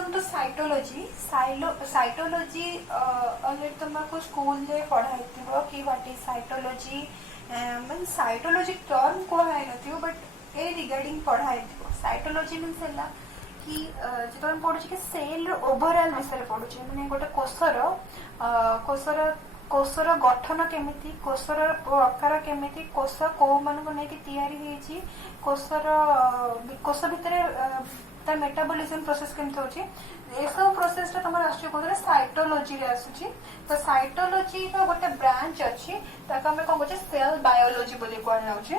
Come to cytology cytology already तुमको school में पढ़ाई कि what is cytology mean cytology term कहई न बट ए रिगार्डिंग पढ़ाई साइटोलॉजी मीन्स है कि जो पढ़ुचे कि सेल ओवरऑल विषय पढ़ुचे माने गोटे कोषर कोषर कोषर गठन केमिति कोषर प्रकार केमिति कोष को मानको नै कि तयारी हेची कोषर कोष भितर मेटाबॉलिज्म प्रोसेस केमती होची ए सब प्रोसेस ता तमर आसु कोदरे साइटोलॉजी रे आसुची तो साइटोलॉजी रो गोटे ब्रांच अछि ताका हम कोन कहै सेल बायोलॉजी बोली कोन जाउची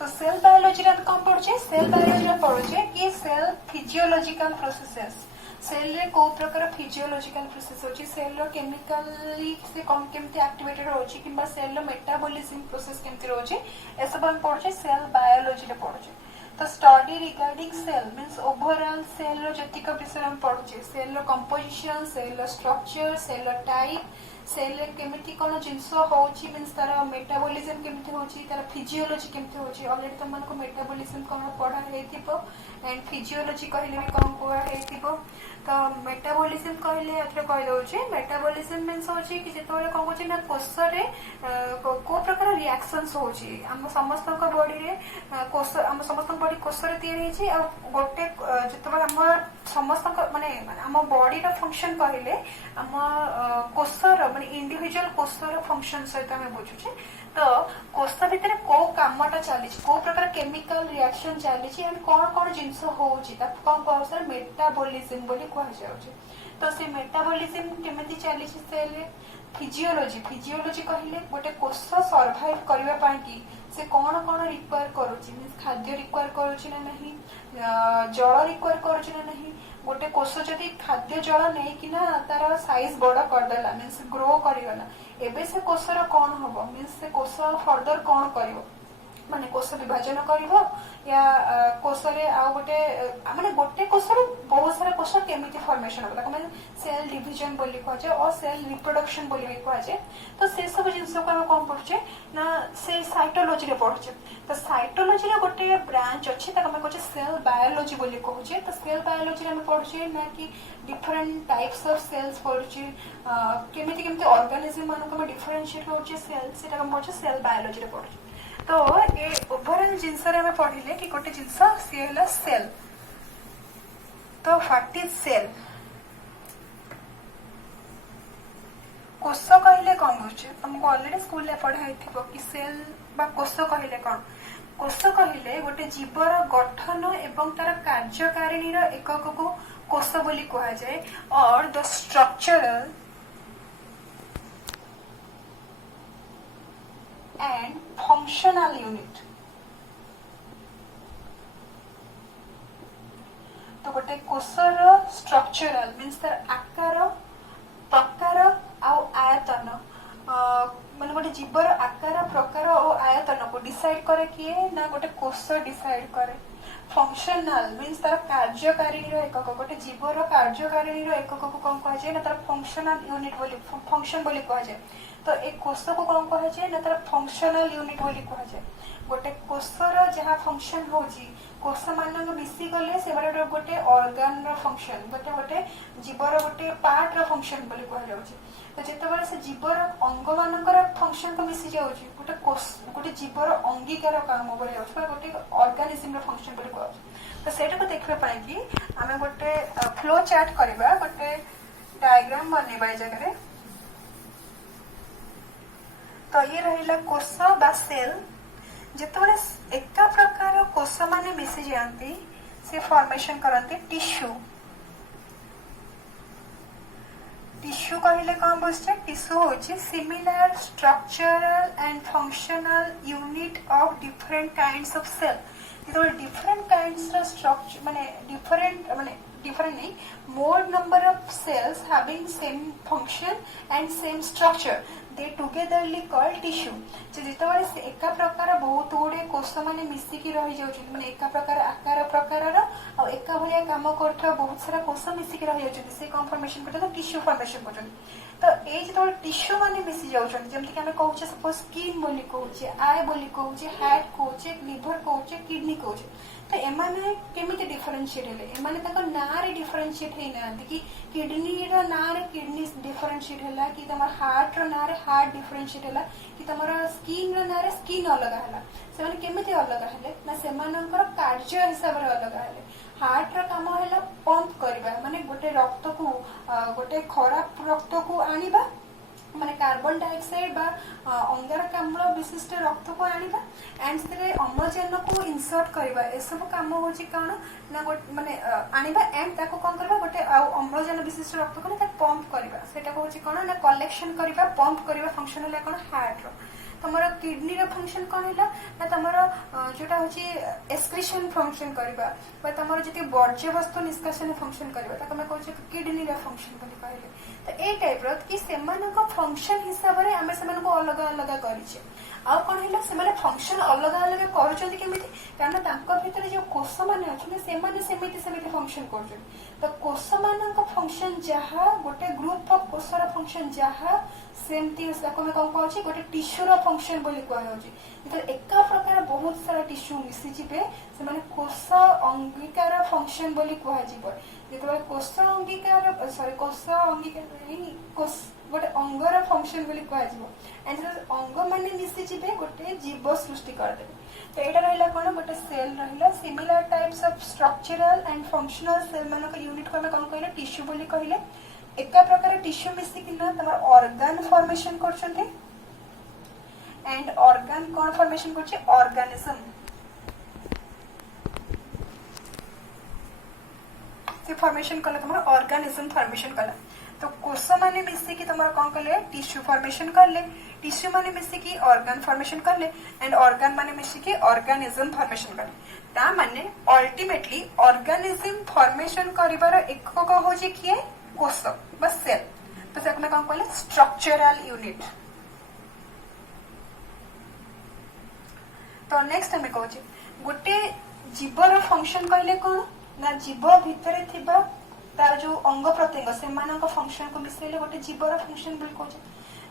तो सेल बायोलॉजी रे कौन पढ़ुचे सेल बायोलॉजी रे पढ़ुचे कि सेल फिजियोलॉजिकल प्रोसेसेस सेल रे को प्रकार फिजियोलॉजिकल प्रोसेस होची सेल रो केमिकली से कौन केमती एक्टिवेटेड होची किबा सेल रो मेटाबॉलिज्म प्रोसेस केमती होची ए सब हम पढ़ुचे सेल बायोलॉजी रे पढ़ुचे तो study regarding cell means overall cell रो जतिक विषय हम पढ़ुचे सेल रो कंपोजिशन सेल रो स्ट्रक्चर सेल रो टाइप सेल केमिति कोन जिंस होची मींस तार मेटाबॉलिज्म केमिति होची तार फिजियोलॉजी केमिति होची ऑलरेडी तुम मानको मेटाबॉलिज्म कोन पढ़ा हेतिबो एंड फिजियोलॉजी कहले भी कोन पढ़ा हेतिबो तो मेटाबॉलिज्म कहले अथरे कहि दोची मेटाबॉलिज्म मींस होची कि जेतोले कोन होची ना कोष रे को प्रकार रिएक्शंस होची हम समस्त को बॉडी रे कोष हम समस्त बॉडी कोष रे तयारी हेची आ गोटे जेतोले हम समस्त माने हम बॉडी रो फंक्शन कहले हम कोषर माने इंडिविजुअल कोषर फंक्शन सहित हमें बुझुचे तो कोष भितर को कामटा चली को प्रकार केमिकल रिएक्शन चली एंड कौन कौन जिनस होउची ता कौन कौन मेटाबॉलिज्म बोली कह जाउची तो से मेटाबॉलिज्म केमिति चली सेल फिजियोलॉजी फिजियोलॉजी कहले गोटे कोष सर्वाइव करबा पई कि से कौन कौन रिक्वायर करूची मींस खाद्य रिक्वायर करूची ना नहीं जल रिक्वायर करूची ना नहीं गोटे कोष जदि खाद्य जल नहीं कि ना तार साइज बड़ करदेला मींस ग्रो करिगला एबे से कोषर कौन हबो मींस से कोष फर्दर कौन करिवो माने कोष विभाजन करिवो या कोष रे आ गोटे माने गोटे कोष रे बहुत सारा कोष केमिति फॉर्मेशन होला माने सेल डिवीजन बोली कह जे और सेल रिप्रोडक्शन बोली भी कह जे तो से सब जिंस को हम कोन पढ़छे ना से साइटोलॉजी रे पढ़छे तो साइटोलॉजी रे गोटे ब्रांच अछि त हम कहछे सेल बायोलॉजी बोली कहछे तो सेल बायोलॉजी रे हम पढ़छे ना कि डिफरेंट टाइप्स ऑफ सेल्स पढ़छे केमिति केमिति ऑर्गेनिज्म मान को डिफरेंशिएट होछे सेल सेटा हम पढ़छे सेल बायोलॉजी रे पढ़छे तो ए ओवरऑल जिंस रे हम पढ़िले कि गोटे जिंस से होला सेल तो व्हाट इज सेल कोष कहले कौन बुझे तुमको ऑलरेडी स्कूल में पढ़ाई थी कि सेल बा कोष कहले कौन कोष कहले गोटे जीवर गठन एवं तार कार्यकारिणी एकक को कोष बोली कहा जाए और the structural and functional unit तो गोटे कोषर स्ट्रक्चरल मींस तार आकार प्रकार आउ आयतन माने गोटे जीवर आकार प्रकार और आयतन को डिसाइड करे किए ना गोटे कोष डिसाइड करे फंक्शनल मींस तार कार्यकारिणी एकक गोटे जीवर कार्यकारिणी एकक को कौन कह जाए ना तार फंक्शनल यूनिट बोली फंक्शन बोली कह जाए तो एक कोष को कौन कह जाए ना तार फंक्शनल यूनिट बोली कह जाए गोटे कोषर जहाँ फंक्शन होची कोष मान मिसी गले से गोटे ऑर्गन रो फंक्शन गोटे गोटे जीवर गोटे पार्ट रो फंक्शन बोली कह जाउची तो जेतेबेले से जीवर अंग मानकर फंक्शन को मिसी जाउची गोटे कोष गोटे जीवर अंगीकार काम बोली जाउची गोटे ऑर्गेनिज्म रो फंक्शन बोली कह तो सेटा को देखबे पई कि हमें गोटे फ्लो चार्ट करबा गोटे डायग्राम बनेबा ए जगह रे तो ये रहिला कोष बा सेल जेतेबेले एका प्रकार कोष माने मिसी जांती से फॉर्मेशन करंती टिश्यू टिश्यू कहले कौन बुझे टिश्यू होची similar structural and functional unit of different kinds of cell तो डिफरेंट काइंड्स ऑफ स्ट्रक्चर माने डिफरेंट नहीं more number of cells having same function and same structure they togetherly called tissue so जितबारे से एका प्रकार बहुत गुड़े कोष मैंने मिसिकी रही जाउछन माने एका प्रकार आकार प्रकारर आ एका भलिया काम करथवा बहुत सारा कोष मिसिकी रही जाउछन से कौन फॉर्मेशन करथवा टिश्यू फॉर्मेशन करथन तो ए जो टिश्यू माने मिसी जाउछन जेमति कि हमें कहूचे सपोज स्किन बोली कहूचे आई बोली कहूचे हार्ट कहूचे लिवर कहूचे किडनी कहूचे तो एमाने केमिति डिफरेंशिएट हेले एमाने तक ना रे डिफरेंशिएट हे ना कि किडनी रो ना रे किडनी डिफरेंशिएट होला कि तमर हार्ट रो ना रे हार्ट डिफरेंशिएट होला कि तमर स्किन रो ना रे स्किन अलग हला से माने केमिति अलग हले ना से मानकर कार्य हिसाब रे अलग हले हार्ट रो काम हला पंप करबा माने गोटे रक्त को गोटे खराब रक्त को आनिबा माने कार्बन डाइऑक्साइड बा अंगारकाम्ल विशिष्ट रक्त को आनिबा एंड से अम्लजान को इंसर्ट करबा ए सब काम होची काना ना माने आनिबा एंड ताको कोन करबा गोटे अम्लजान विशिष्ट रक्त को ना पंप करबा सेटा होची काना ना कलेक्शन करबा पंप करबा फंक्शन होला कोन हार्ट रो तमरो किडनी रो फंक्शन कोन होला ना तमरो जोटा होची एक्सक्रीशन फंक्शन करबा बा तमरो जति वर्ज्य वस्तु निष्कासन फंक्शन करबा ताको मैं कहू किडनी रो फंक्शन बोली कहले तो ए टाइप रो कि सेमानक फंक्शन हिसाब रे हमें सेमान को अलग अलग करिचे आ कोन हिला सेमाने फंक्शन अलग अलग करूचंती केमिति कारण तांको भितरे जो कोष माने अछन सेमाने सेमिति फंक्शन करछन तो कोष मानक फंक्शन जहा गोटे ग्रुप ऑफ कोष रो फंक्शन जहा सेमती ताको मैं कोन कहूची गोटे टिश्यू रो फंक्शन बोली कहउची तो एका प्रकार बहुत सारा टिश्यू मिसी जिबे से माने कोष अंगिकार फंक्शन बोली कह जिवो जेतबे कोष अंगिकार सॉरी कोष अंगिकार कोष गोटे अंगर फंक्शन बोली कह जिवो एंड अंग माने मिसी जिबे गोटे जीव सृष्टि कर देबे तो एटा रहला कोन गोटे सेल रहला similar types of structural and functional cell मानक यूनिट को हम कोन कहले टिश्यू बोली कहले एका प्रकार टिश्यू मिसी किना तमर ऑर्गन फॉर्मेशन करछन्ते एंड ऑर्गन कौन फॉर्मेशन करछे ऑर्गेनिज्म से फॉर्मेशन कला तमर ऑर्गेनिज्म फॉर्मेशन कला तो कोष माने मिसी की तमर कोन कले टिश्यू फॉर्मेशन करले टिश्यू माने मिसी की ऑर्गन फॉर्मेशन करले एंड ऑर्गन माने मिसी की ऑर्गेनिज्म फॉर्मेशन करले ता माने अल्टीमेटली ऑर्गेनिज्म फॉर्मेशन करिवार एकक होजे किए कोष बस सेल तो से कोन कहले स्ट्रक्चरल यूनिट तो नेक्स्ट हमें कहूचे गोटे जीवर फंक्शन कहले कौन ना जीव भितर थिबा तार जो अंग प्रत्यंग से मानक फंक्शन को मिसेले गोटे जीवर फंक्शन बोल कहूचे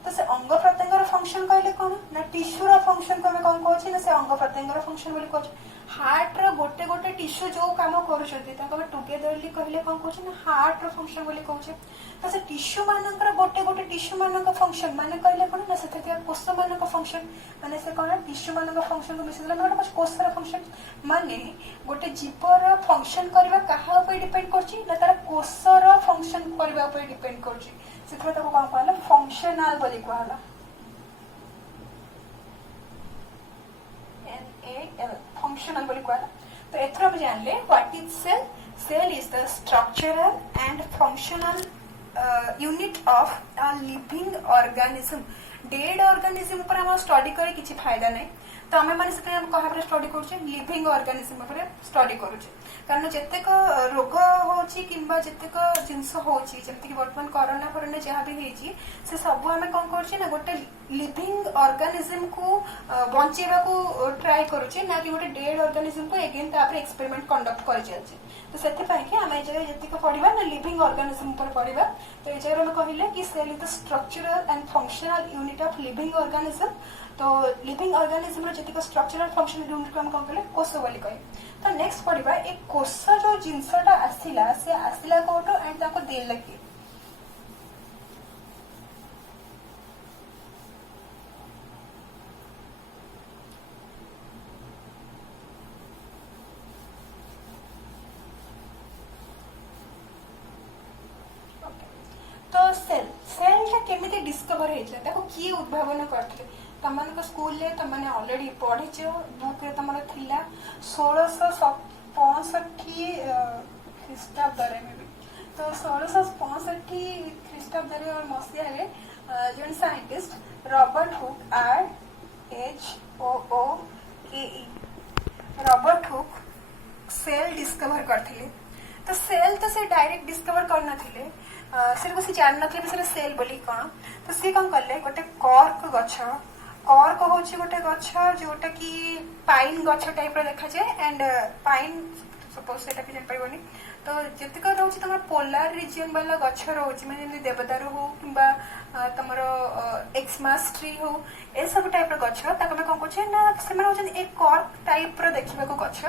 तो से अंग प्रत्यंग फंक्शन कहले कौन ना टिश्यू रो फंक्शन को हमें कौन कहूचे ना से अंग प्रत्यंग फंक्शन बोल कहूचे हार्ट रो गोटे गोटे टिश्यू जो काम करूछंती ताको टुगेदरली कहले कौन कहूचे ना हार्ट रो फंक्शन बोली कहूचे तो से टिश्यू मानकर गोटे गोटे टिश्यू मानक फंक्शन माने कहले कोन ना से कोष मानक फंक्शन माने से कोन टिश्यू मानक फंक्शन को मिसला ना गोटे कोष रो फंक्शन माने गोटे जीवर फंक्शन करबा कहा ऊपर डिपेंड करची ना तार कोष रो फंक्शन करबा ऊपर डिपेंड करची सेथरा ताको कोन कहला फंक्शनल बोली कहला एन फंक्शनल बोली कहला तो एथरा हम जानले what is cell cell is the structural and functional unit of a living organism dead organism पर हम स्टडी करे किछि फायदा नै तो हमें माने से हम कहा पर स्टडी करूचे लिविंग ऑर्गेनिज्म पर स्टडी करूचे कारण जतेक रोग होची किंबा जतेक जिंस होची जेमति कि वर्तमान कोरोना पर ने जहा भी हेची से सब हमें कोन करूचे ना गोटे लिविंग ऑर्गेनिज्म को बंचेबा को ट्राई करूचे ना कि गोटे डेड ऑर्गेनिज्म को अगेन तापर एक्सपेरिमेंट कंडक्ट कर चलचे तो सेते पय कि हमें जे जतिक पढिबा ना लिविंग ऑर्गेनिज्म पर पढिबा तो ए जगह में कहिले कि cell is the structural and functional unit of living organism तो लिविंग ऑर्गेनिज्म रो जतिक स्ट्रक्चरल फंक्शनल यूनिट को हम कहले कोष बोली कहि तो नेक्स्ट पढिबा एक कोष जो जिंसटा आसिला से आसिला कोटो एंड ताको देल लगे तो सेल सेल टा केमिति डिस्कवर हेछला ताको की उद्भावन करथले तमन को स्कूल ले तमने ऑलरेडी पढिछो बुक रे तमन थिला 1665 ख्रीष्टाब्द रे में तो 1665 ख्रीष्टाब्द रे और मसिया रे जन scientist Robert Hooke RHOOKE Robert Hooke cell discover करथिले तो सेल तो से डायरेक्ट डिस्कवर करना थिले से जान नथले से सेल बोली कौन तो सी कौन कले गोटे कर्क गछ कॉर्क होची गोटे गछ जोटा कि पाइन गछ टाइप देखा जाए एंड पाइन सपोज सेटा भी जान पाइबनी तो जतिक रोचे तुम पोलार रिजन वाला गछ रोचे मैंने देवदारू हो कि तुम एक्समास ट्री हो ए सब टाइप गछ ताको कौन कहे ना से एक कॉर्क टाइप देखा गछ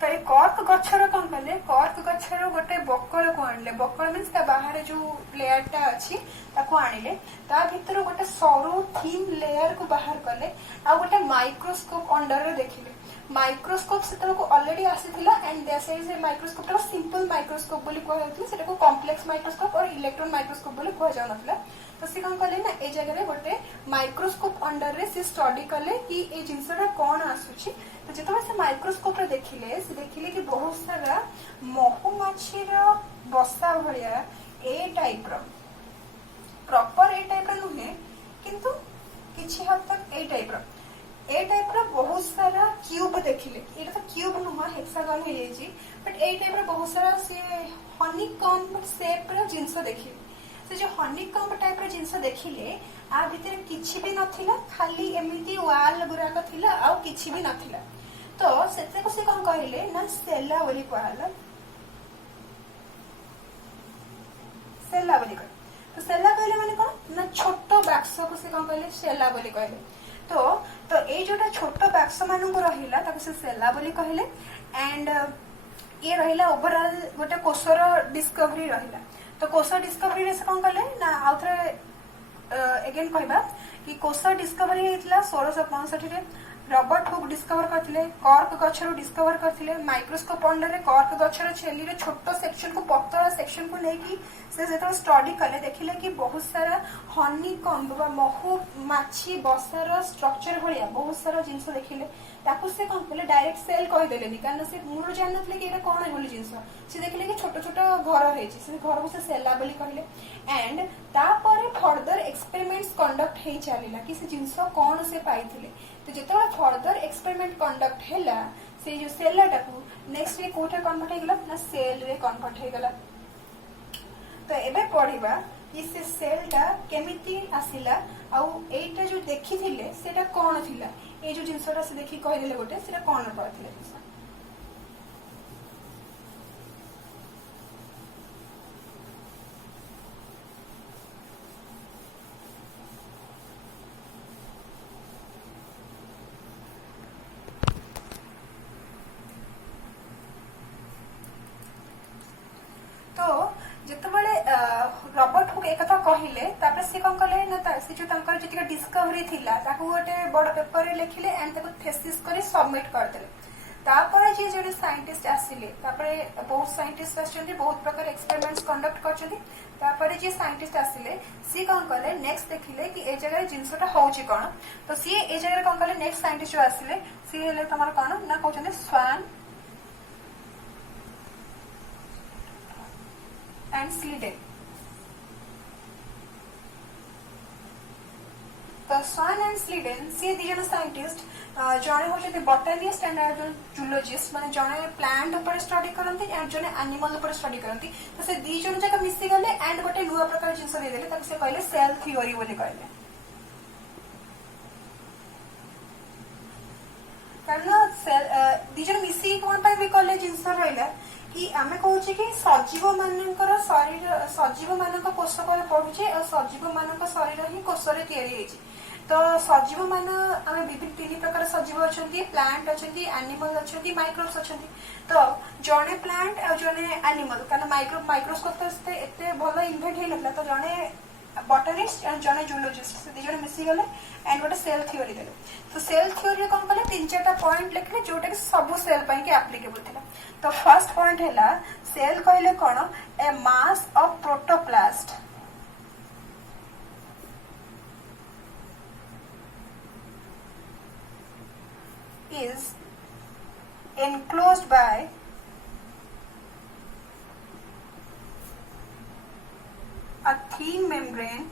तो ये कॉर्क गछर कौन कले कॉर्क गछर गोटे बकल को आणले बकल मीन्स बाहर जो लेयरटा अच्छी ताको आणिले ता भितर गोटे सरू थिन लेयर को बाहर कले आ गोटे माइक्रोस्कोप अंडर रे देखिले माइक्रोस्कोप से ऑलरेडी आसीथिला and there is a microscope तो सिंपल माइक्रोस्कोप बोली कहै होतले सेटा को कॉम्प्लेक्स माइक्रोस्कोप और इलेक्ट्रॉन माइक्रोस्कोप बोली कहै जाउ नथला तो से कौन कले ना ए जगह रे गोटे माइक्रोस्कोप अंडर रे से स्टडी कले कि ए जिंसटा कोन आसुची तो जेतो से माइक्रोस्कोप रे देखिले कि बहुत सारा महुमाछी रा बसा भलिया ए type row proper A type रो नुहे किंतु किछि हद तक ए टाइप रो बहुत सारा क्यूब देखिले एटा तो क्यूब नुहा हेक्सागन हो जाई बट ए टाइप रो बहुत सारा से हनीकॉम्ब शेप रो जिंस देखिले से जो हनीकॉम्ब टाइप रो जिंस देखिले आ भितर किछि भी नथिला खाली एमिति वाल गुराक थिला आ किछि भी नथिला तो सेते को से कोन कहिले ना सेला बोली कहला सेला बोली कह तो सेला कहले माने कोन ना छोटो बाक्स को से कोन कहले सेला बोली कहले तो ए जोटा छोट बाक्स मान को रहिला ताको से सेला बोली कहले एंड ये रहिला ओवरऑल गोटे कोषर डिस्कवरी रहिला तो कोष डिस्कवरी रे से कोन कहले ना आउथरे अगेन कहबा कि कोष डिस्कवरी हेतला 1665 रे रॉबर्ट हुक डिस्कवर करथिले कॉर्क गछरो डिस्कवर करथिले माइक्रोस्कोप अंडर रे कॉर्क गछरो छेली रे छोटो सेक्शन को पतला सेक्शन को लेकी से जेतो स्टडी कले देखिले कि बहुत सारा हनीकॉम्ब बा महु माछी बसार स्ट्रक्चर भलिया बहुत सारा जिंस देखिले ताकू से कोन कहले डायरेक्ट सेल कहि देलेनी कारण से मूल जान नथले कि एटा कोन है बोली जिंस से देखिले कि छोटो छोटो घर हेची से घर को से सेला बोली कहले एंड तापर फर्दर एक्सपेरिमेंट्स कंडक्ट हे चलिला कि से जिंस कोन से पाइथिले तो जेतो फर्दर एक्सपेरिमेंट कंडक्ट हैला से जो सेलटा को नेक्स्ट रे कोठा कन्वर्ट हे गेला ना सेल रे कन्वर्ट हे गेला तो एबे पढिबा कि से सेलटा केमिति आसिला आउ एटा जो देखिथिले सेटा कोन थिला ए जो जिंसटा से देखि कहि देले गोटे सेटा कोन पड़थिले रॉबर्ट हुक एक कथा कहिले तापर से कोन कले न से जो तंकर जतिका डिस्कवरी थिला ताकू गोटे बड़ पेपर रे लिखिले एंड ताकू थेसिस करी सबमिट कर देले तापर जे जे साइंटिस्ट आसिले तापर बहुत साइंटिस्ट आछन्ती बहुत प्रकार एक्सपेरिमेंट्स कंडक्ट करछन्ती तापर जे साइंटिस्ट आसिले सी कोन कले नेक्स्ट देखिले कि ए जगह जिंसटा होउची कोन तो सी ए जगह कोन कले नेक्स्ट साइंटिस्ट जो आसिले सी हेले तमर कोन ना कहछन्ती स्वान एंड स्लीडेन तो स्वान एंड स्लीडेन सी दी जन साइंटिस्ट जने होचे बॉटनिस्ट एंड जूलॉजिस्ट माने जने प्लांट ऊपर स्टडी करंती एंड जने एनिमल ऊपर स्टडी करंती तो से दी जन जका मिसी गले एंड गोटे नुवा प्रकार जिंस दे देले ताके से कहले सेल थ्योरी बोली कहले कारण सेल दी जन मिसी कोन पाई भी कहले जिंस रहला कि आमे कहूचे कि सजीव मानकर शरीर सजीव मानक कोषक पढ़ुचे और सजीव मानक शरीर ही कोषरे तैयारी होइछि तो सजीव मान आमे विभिन्न तीन प्रकार सजीव अछंती प्लांट अछंती एनिमल अछंती माइक्रोब्स अछंती तो जने प्लांट और जने एनिमल कारण माइक्रोस्कोप तो एते भलो इन्वेंट हे नथला तो जने बॉटनिस्ट एंड जने जूलॉजिस्ट से जने मिसी गले एंड गोटे सेल थ्योरी देले तो सेल थ्योरी कोन कले तीन चारटा पॉइंट लिखले जोटा कि सब सेल पई के एप्लीकेबल थिला तो फर्स्ट पॉइंट हैला सेल कहले कोन a mass of protoplast is enclosed by a thin membrane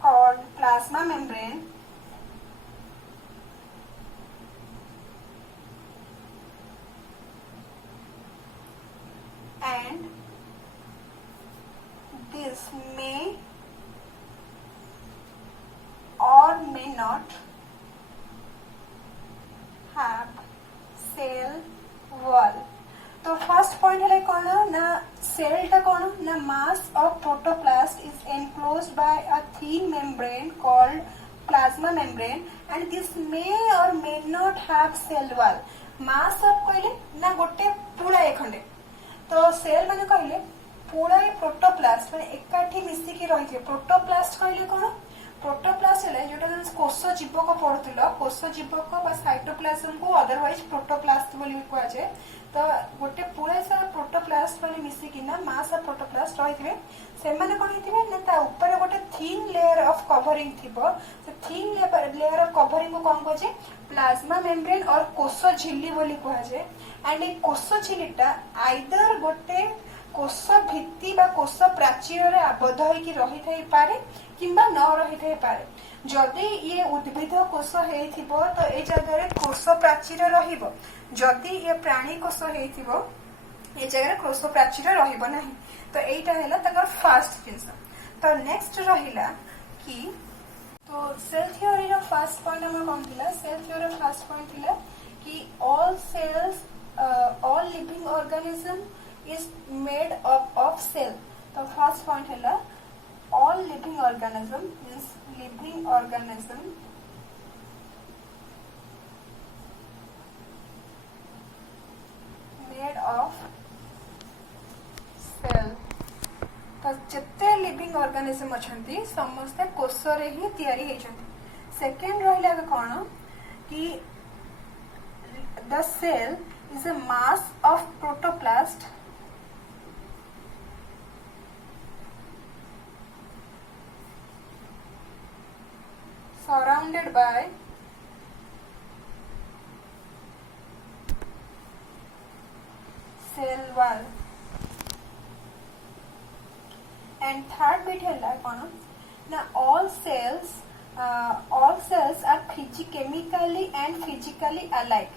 called plasma membrane and may or may not have cell wall. तो फर्स्ट पॉइंट है कौन ना सेल टा कौन ना mass of protoplast is enclosed by a thin membrane called plasma membrane and this may or may not have cell wall. Mass of कहले ना गोटे पुड़ाए खंडे तो सेल माने कहले पुड़ाए प्रोटोप्लास्ट माने एकाठी मिसिकी रही प्रोटोप्लास्ट कहले कौन प्रोटोप्लास्ट है जोटा कोष जीवक पढ़ुल कोष जीवक साइटोप्लाज्म को अदरवाइज प्रोटोप्लास्ट बोली कह जाए. तो गोटे पूरा सारा प्रोटोप्लास्ट माने मिसिकिना मास ऑफ प्रोटोप्लास्ट रही से माने कौन होइथिबे ना ता ऊपर गोटे थीन लेयर ऑफ कवरिंग थिबो. से थीन लेयर ऑफ कवरिंग को कौन कहे प्लाज्मा मेम्ब्रेन और कोष झिल्ली बोली कह जाए. एंड ए कोष झिल्लीटा आइदर गोटे कोष भित्ति बा कोष प्राचीर रे आबद्ध होइकी रही थाई पारे किंबा न रही थाई पारे. जदि ये उद्भिद कोष हेइथिबो तो ए जगह रे कोष प्राचीर रहिबो. जदि ये प्राणी कोष हेइथिबो ए जगह कोष प्राचीर रहिबो नाही. तो एटा हैला तकर फर्स्ट जिंस. तो नेक्स्ट रहिला कि तो सेल थ्योरी रो फर्स्ट पॉइंट हमर कोन थिला सेल थ्योरी रो फर्स्ट पॉइंट थिला कि all cells all living organism is made up of cell. तो फर्स्ट पॉइंट है all living organism means living organism made of cell. तो जिते लिविंग ऑर्गेनिज्म अछंती समस्त कोष रे ही तयारी हेचंती. सेकंड रहला कोन कि the cell is a mass of protoplast surrounded by cell wall. And third bit है कौन ना all cells are chemically and physically alike.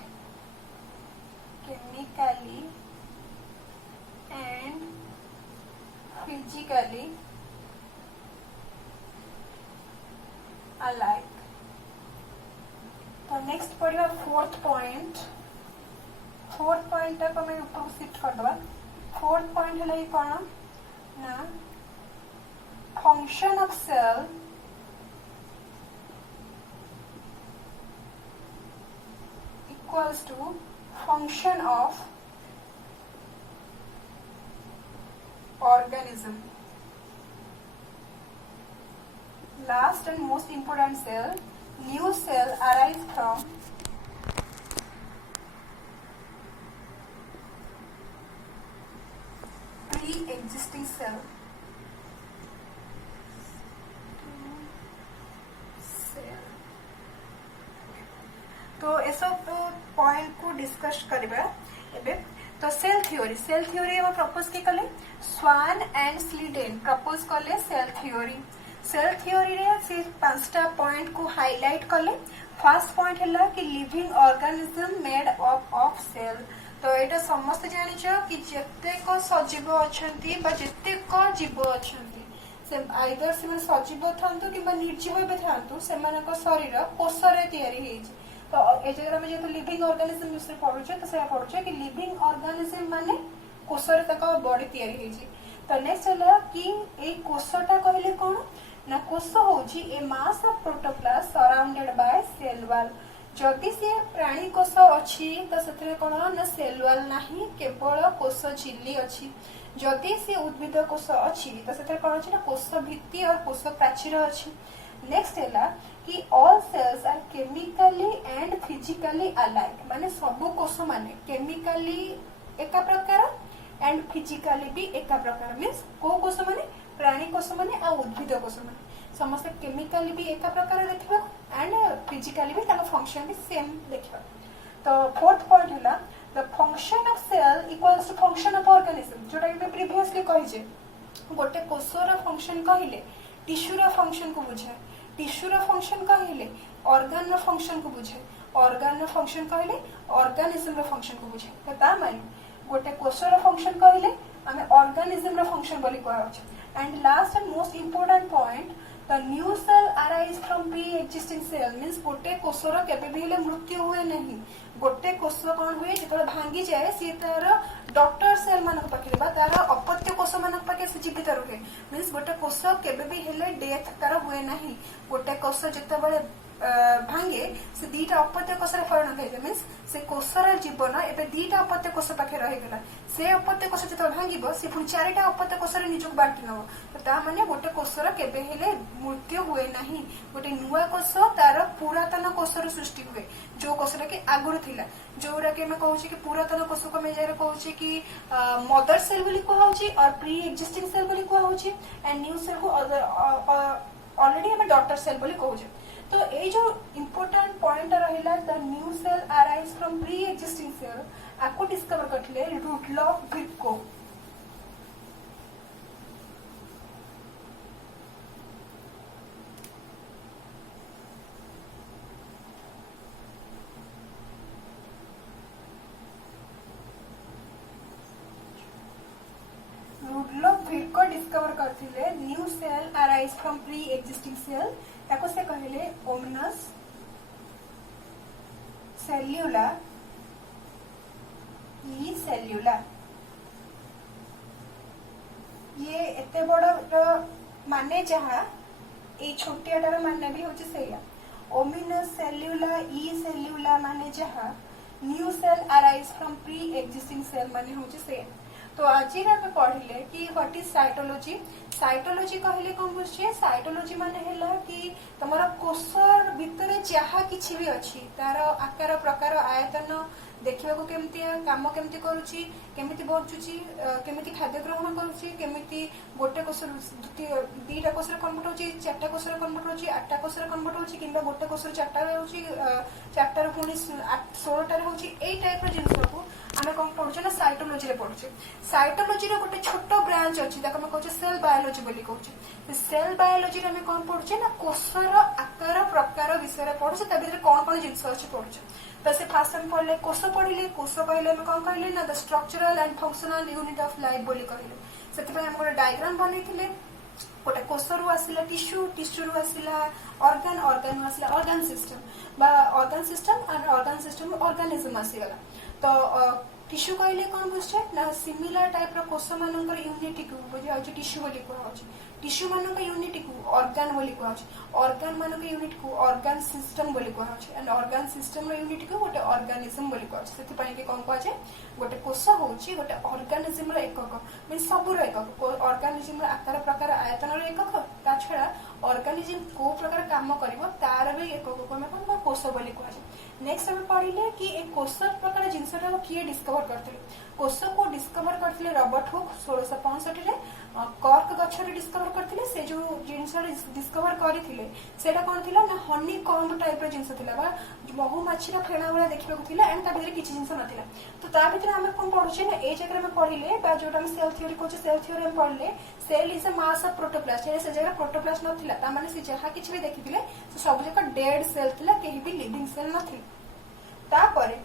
Chemically and physically alike. तो नेक्स्ट पढ़िबा फोर्थ पॉइंट तक हमें ऊपर शिफ्ट कर दबा. फोर्थ पॉइंट है ये कौन ना function of cell equals to function of organism. Last and most important cell, new cell arise from pre-existing cell. तो ये सब पॉइंट को डिस्कस करबा एबे. तो सेल थ्योरी हम प्रपोज के कले स्वान एंड स्लीडेन प्रपोज कले सेल थ्योरी रे से पांचटा पॉइंट को हाईलाइट कले. फर्स्ट पॉइंट है कि living organism made up of cell. तो एटा समस्त जानिछ कि जतेक सजीव अछंती बा जतेक जीव अछंती से आइदर से सजीव थांतु कि निर्जीव बे थांतु सेमानक शरीर कोष रे तयारी हेछि. तो ए जगह में जो लिविंग ऑर्गेनिज्म विषय पढुछे तो से पढुछे कि लिविंग ऑर्गेनिज्म माने कोष रे तक बॉडी तयारी हेछि. तो नेक्स्ट है कि ए कोषटा कहले कोन ना कोष होछि a mass of protoplast surrounded by cell wall. जदि से प्राणी कोष अछि तो सेतरे कोन ना सेल वॉल नाही केवल कोष झिल्ली अछि. जदि से उद्भिद कोष अछि तो सेतरे कोन अछि ना कोष भित्ति और कोष प्राचीर अछि. नेक्स्ट है कि all cells are chemically and physically alike. माने सब कोष माने केमिकली एका प्रकार एंड फिजिकली भी एका प्रकार. मीन्स को कोष माने प्राणी कोष माने आ उद्भिद कोष माने समस्त केमिकली भी एका प्रकार देखिबा एंड फिजिकली भी ताका फंक्शन भी सेम देखिबा. तो फोर्थ पॉइंट है the function of cell equals to function of organism. जोटा कि प्रीवियसली कहि जे गोटे कोषर फंक्शन कहिले टिश्यूर फंक्शन को बुझाए. टिश्यूर फंक्शन कहिले ऑर्गन फंक्शन को बुझाए. ऑर्गन फंक्शन कहिले ऑर्गेनिज्म फंक्शन को बुझाए. तो ता माने गोटे कोषर फंक्शन कहिले आमे ऑर्गेनिज्म फंक्शन बोली कहै छै. And last and most important point the new cell arise from pre existing cell means गोटे कोषर केबे भी हेले मृत्यु हुए नहीं गोटे कोष कौन हुए जो भांगी जाए सी तार डॉटर सेल मान पाखे तार अपत्य कोष मान पाखे से जीवित रुहे मीन्स गोटे कोष केबे भी हेले डेथ तार हुए नहीं गोटे कोष जिते भांगे से दीटा अपत्य कोष परिणत होता मीन्स से कोषर जीवन एवं दीटा अपत्य कोष पाखे रहीगला से अपत्य कोष जो भांग सी पुणी चारिटा अपत्य कोष निजक बांटी नब तो माने गोटे कोषर केबे हेले मृत्यु हुए नहीं गोटे नुआ कोष तार पुरातन कोषर सृष्टि हुए जो कोषटा कि आगुरी थिला जोरा कि मैं कहूँ कि पुरातन कोष को मैं कहूँ कि मदर सेल बोली कहूँ और प्री एक्जिस्टिंग सेल बोली कहूँ एंड न्यू सेल को ऑलरेडी हमें डॉटर सेल बोली कहूँ तो ये जो इम्पोर्टेंट पॉइंट रहा the new cell arise from pre existing cell आपको डिस्कवर करथिले Rudolf Virchow Rudolf Virchow discover करथिले new cell arise from pre existing cell ताको से कहले ओमिनस सेल्युला ई सेल्युला ये एते बड़ माने जहा ए छोटियाटार माने भी होची सेया ओमिनस सेल्युला ई सेल्युला माने जहा new cell arise from pre existing cell माने होची सेया तो आज पढ़िले कि व्हाट इज साइटोलॉजी साइटोलॉजी कहले कौन बुझे साइटोलॉजी माने हैला कि तमरा कोषर भितरे जहा किछि भी अछि तार आकार प्रकार आयतन देखिबा को केमती काम केमती करूची केमती बचुची केमती खाद्य ग्रहण करूची केमती गोटे कोषर दीटा कोषर कन्वर्ट होची चारटा कोषर कन्वर्ट होची आठटा कोषर कन्वर्ट होची किंबा गोटे कोषर चारटा होची चारटा पुणी 16 टा होची एई टाइप रो जिंस को आमे कोन पढुचे ना साइटोलॉजी रे पढुचे साइटोलॉजी रे गोटे छोटो ब्रांच अछि ताको हम कहूचे सेल बायोलॉजी बोली कहूचे सेल बायोलॉजी रे हम कोन पढुचे ना कोषर आकार प्रकार विषय रे पढुचे ता भीतर कोन कोन जिंस अछि पढुचे तो से फास्ट टाइम पढ़ले कोष पढ़िले कोष कहले हम कोन कहले ना the structural and functional unit of life बोली कहले सेति हम गोटे डायग्राम बनैथिले गोटे कोषरु आसिला टिश्यू टिश्यू रु आसिला ऑर्गन ऑर्गन रु आसिला organ system and organ system organism आसीगला तो टिश्यू कहले कौन बुझे ना सिमिलर टाइप रो कोष मानकर यूनिट को बुझा टिश्यू बोली कहउची टिश्यू मानक यूनिट को ऑर्गन बोली कहउची ऑर्गन मानक यूनिट को ऑर्गन सिस्टम बोली कहउची एंड ऑर्गन सिस्टम रो यूनिट को गोटे ऑर्गेनिज्म बोली कहउची सेति पई के कोन कहजे गोटे कोष होउची गोटे ऑर्गेनिज्म रो एकक मीन सब रो एकक ऑर्गेनिज्म रो आकार प्रकार आयतन रो एकक ता छडा ऑर्गेनिज्म को प्रकार काम करिवो तार भी एकक को हम कोन कोष बोली कहजे नेक्स्ट हम पढ़िले कि एक कोष प्रकार जिनसटा को किए डिस्कवर करथिले कोष को डिस्कवर करथिले रॉबर्ट हुक 1665 रे कॉर्क गछरे डिस्कवर करथिले से जो जिनस डिस्कवर करथिले सेटा कोन थिला ना हनी कॉम्ब टाइप रो जिनस थिला बा महू माछीरा फेणा वाला देखिबा को थिला एंड ता भीतर किछि जिनस नथिला तो ता भीतर हम कोन पढुचे ना ए जगह में पढ़िले बा जोटा हम सेल थ्योरी कोचे सेल थ्योरी में पढ़ले cell is a mass of protoplast से जगह प्रोटोप्लास्ट नथिला ता माने से जहा किछि भी देखिथिले से सब जगह डेड सेल थिला केही भी लिविंग सेल नथि तापरे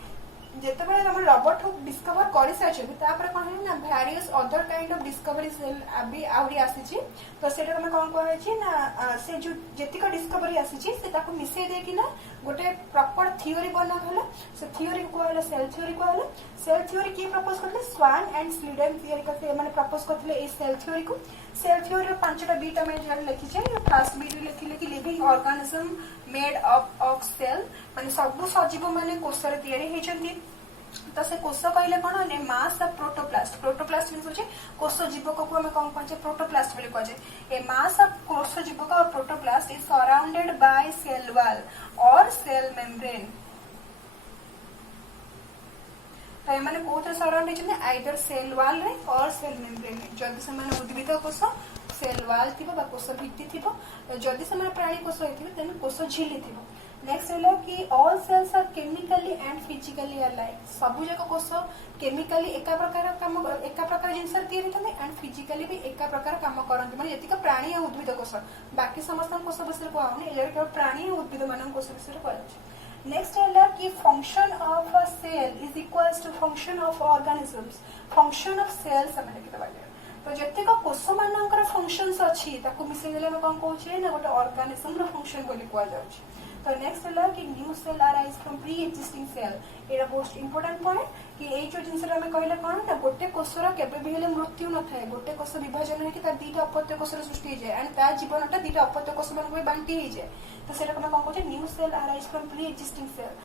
जेतेबेले हम रॉबर्ट हुक डिस्कवर करि साचबी तापरे कोन है ना various other kind of discovery cell अभी आउरी आसीची तो सेटा हम कोन कहै छी ना से जो जेतिक डिस्कवरी आसीची से ताको मिसे दे कि ना गोटे प्रॉपर थ्योरी बना होला से थ्योरी को कहला सेल थ्योरी की प्रपोज करले स्वान एंड स्लीडन थ्योरी करते माने प्रपोज करथले ए सेल थ्योरी रो पांचटा बीटा में जन लिखि छै फर्स्ट बीट लिखिले कि living organism made up of cell माने सब सजीव माने कोषरे तयारी हेचंती तो से कोष कहले कोन ने मास ऑफ प्रोटोप्लास्ट मींस होचे कोष जीवक को हम कोन कहजे प्रोटोप्लास्ट बोली कहजे ए मास ऑफ कोष जीवक और protoplast is surrounded by cell wall और सेल मेम्ब्रेन तो ये माने कोथे सराउंड हेचने आइदर सेल वॉल रे और सेल मेम्ब्रेन रे जदि से माने उद्भिद कोष सेल वॉल थिबो बा कोष भित्ति थिबो जदि से माने प्राणी कोष हेथिबो देन कोष झिल्ली थिबो नेक्स्ट है कि all cells are chemically and physically alike सबु जक कोष केमिकली एका प्रकार जिनस तयारी थाने एंड फिजिकली भी एका प्रकार काम करंती माने जतिक प्राणी और उद्भिद कोष बाकी समस्त कोष विषय कहउनी एले केवल प्राणी और उद्भिद मानन कोष विषय कहउची नेक्स्ट है कि function of a cell is equals to function of organisms function of cells हमने किता बाटे तो जतिक कोष मानकर फंक्शंस अच्छी ताको मिसेई देले हम कोन कहूचे ना गोटे ऑर्गेनिज्म रो फंक्शन बोली कुआ जाउची। तो नेक्स्ट होला कि new cell arise from pre existing cell. एटा मोस्ट इंपोर्टेंट पॉइंट कि ए जो जिनस हम कहले कोन ना गोटे कोषर केबे भी हेले मृत्यु न थाए, गोटे कोष विभाजन है कि तार दीटा अपत्य कोषर सृष्टि हो जाए एंड ता जीवनटा दीटा अपत्य कोष मन को बांटी हो जाए। तो सेटा हम कोन कहूचे new cell arise from pre existing cell.